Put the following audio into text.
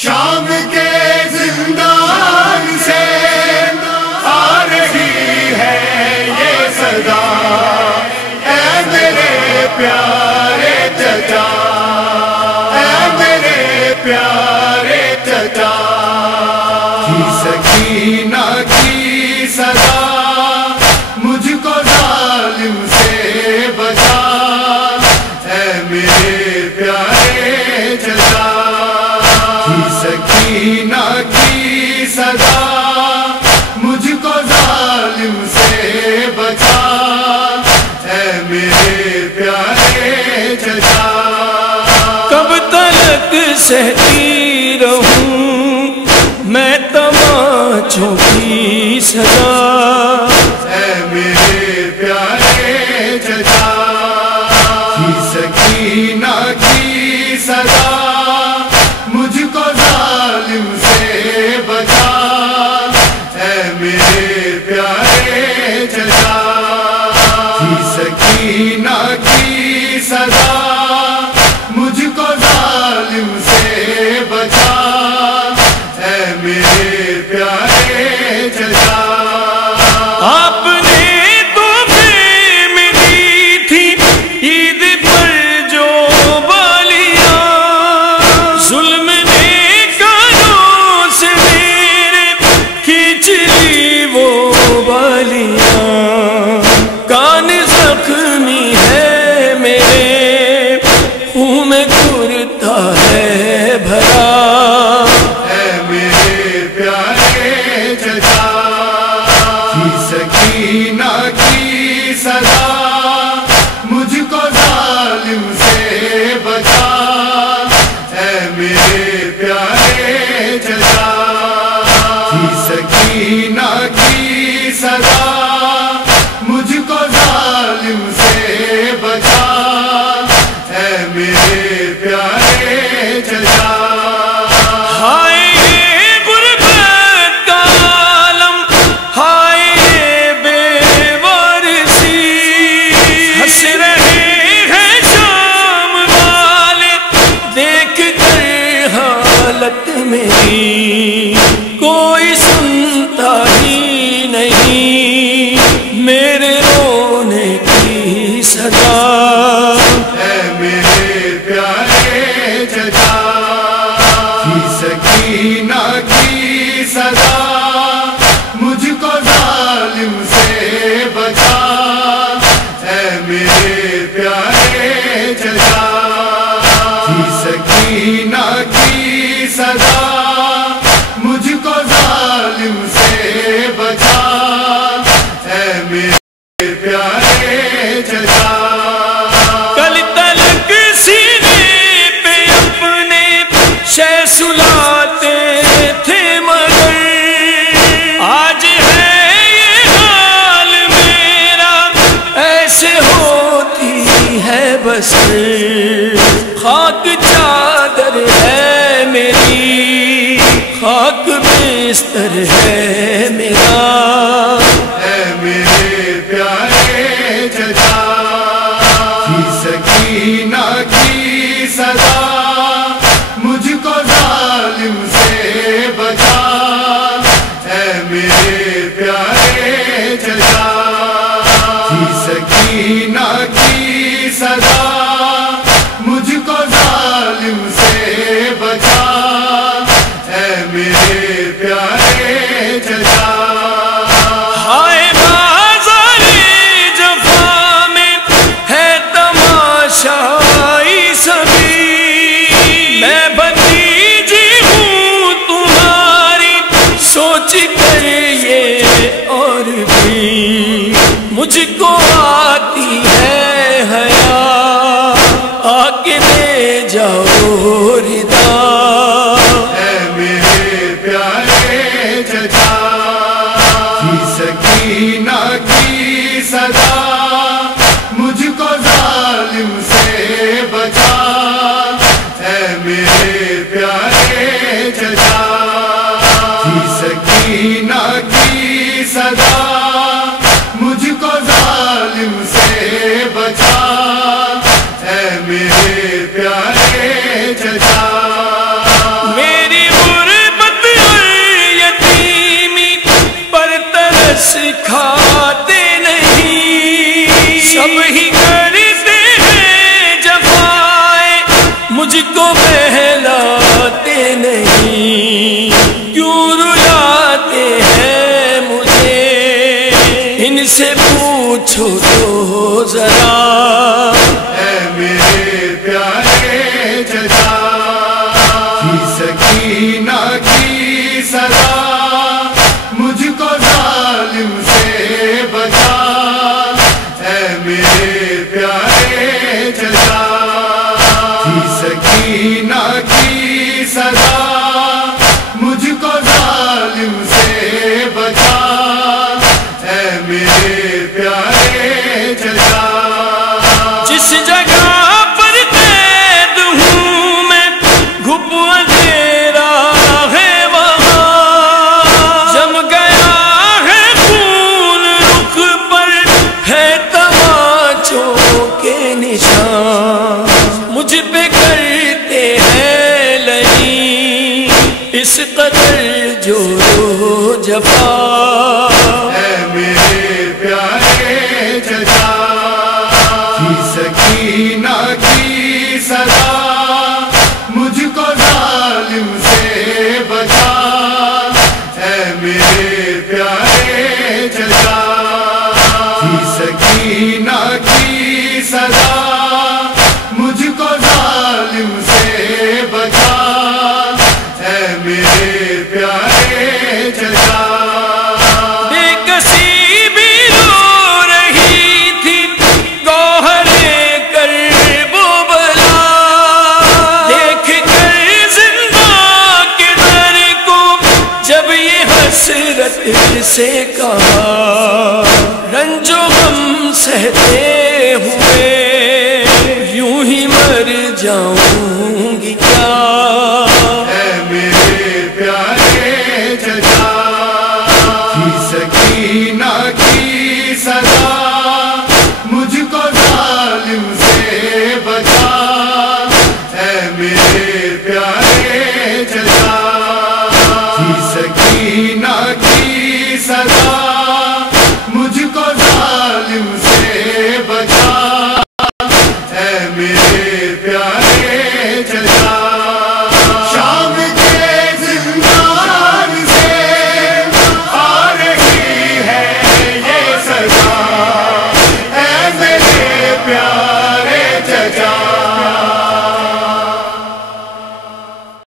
شام کے زندان سے آ رہی ہے یہ صدا، اے میرے پیارے چچا، اے میرے پیارے چچا، سکینہ کی صدا مجھ کو ظالم سے بچا، اے میرے پیارے چچا، سکینہ کی صدا مجھ کو ظالم سے بچا، اے میرے پیارے چچا۔ کب تلک سہتی رہوں میں تماچوں کی سزا، اے میرے پیارے چچا، سکینہ کی صدا مجھ کو ظالم سے بچا، اے میرے پیارے چچا، سکینہ کی صدا مجھ کو ظالم سے بچا، اے میرے پیارے چچا۔ آپ نے تحفے میں دی تھی عید پر جو بالیاں، ظلم نے کانوں سے میرے کھینچ لی وہ بالیاں، کان زخمی ہے میرے خون میں کرتا ہے بھرا، اے میرے پیارے چچا، سکینہ کی صدا مجھ کو ظالم سے بچا، اے میرے پیارے چچا، سکینہ کی صدا مجھ کو ظالم سے بچا، اے میرے پیارے چچا۔ ہائے یہ غربت کا عالم، ہائے یہ بے وارثی، ہنس رہے ہیں شام والے دیکھ کر حالت میری، کوئی سنتا ہی نہیں میرے رونے کی صدا، اے میرے پیارے چچا، سکینہ کی صدا مجھ کو ظالم سے بچا، اے میرے پیارے چچا، سکینہ کی صدا مجھ کو ظالم سے بچا، اے میرے پیارے چچا۔ کل تلک سینے پہ اپنے شہ سلاتے تھے مگر آج ہے یہ حال میرا، ایسے ہوتی ہے بس خاک چادر ہے میری، خاک بستر ہے میرا، اے میرے پیارے چچا، سکینہ کی صدا مجھ کو ظالم سے بچا، اے میرے پیارے چچا، سکینہ کی صدا مجھ کو ظالم سے بچا، اے میرے پیارے چچا۔ ہائے بازار جفا میں ہے تماشائی سبھی، میں بھتیجی ہوں تمہاری سوچ کر یہ اور بھی مجھ کو آتی ہے حیا، آ کے دے جاؤ ردا، اے میرے پیارے پوچھو تو ذرا اے میرے پیارے چچا کی سکینہ کی سزا مجھ کو ظالم سے بچا اے میرے پیارے چچا کی سکینہ کی سزا مجھ کو ظالم سے بچا اے میرے پیارے چچا جس جگہ پر قید ہوں میں گھپ اندھیرا ہے وہاں جم گیا ہے خون رخ پر ہے تماچوں کے نشان مجھ پہ کرتے ہیں لئی اس قدر جو جفا اے میرے پیارے چچا کی سکینہ کی سزا مجھ کو ظالم سے بچا اے میرے پیارے چچا کی سکینہ کی سزا مجھ کو ظالم سے بچا اے میرے پیارے چچا بے کسی بھی رو رہی تھی گوہر کرب و بلا دیکھ کر زندہ کے در کو جب یہ حسرت سے کہا رنج و غم سہتے